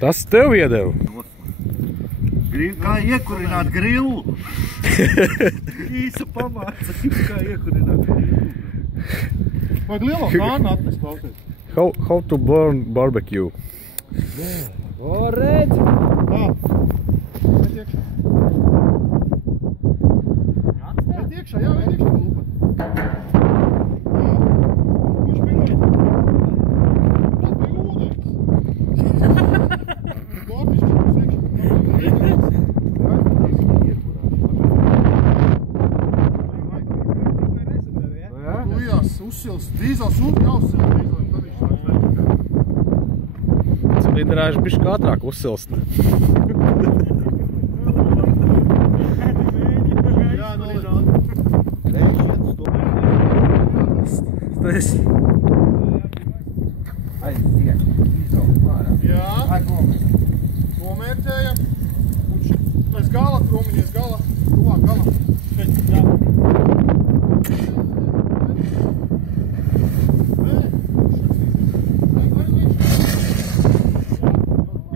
Tas tev iedeva. Kā iekurināt grillu. Īsa pamāca, kā iekurināt grillu. Vajag lielo kānu atnest, klausies. How to burn barbecue. O, redz! Met iekšā. Met iekšā, jā, met iekšā lūpa. Kurš pirmais? Tas bija ūdens. Gordišķi, kurš iekšā. Tujās uzsils, dīzels jāuzsil dīzelim, tad viņš sāks netikāt. Cilindrāži bišķi ātrāk uzsilst. Jā, nolid. Tas. Jā. Nomērķējam. Mēs gala, krūmiņies gala. Tuvāk gala. Šeit, jā.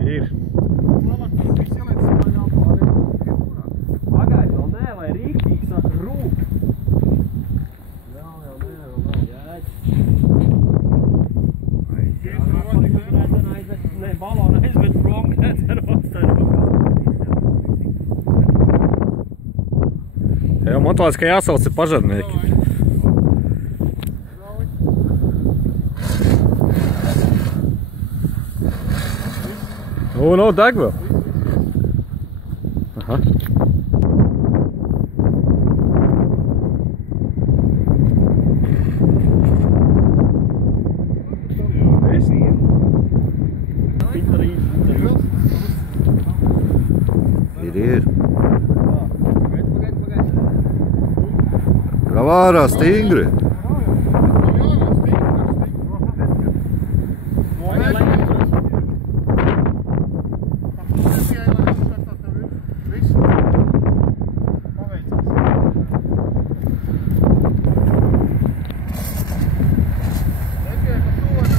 Ir. Pagaid, vēl nē, lai rīktīgi saka rūp. Vēl jēdz. Ne, balonu aizved prom, kāds ar ostaļu. Jā, man tāds, ka jāsauc ir pažarnieki. O, nav deg vēl. Aha. Ir. Pravārā stingri.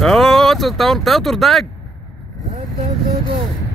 O, tev tur deg! Deg.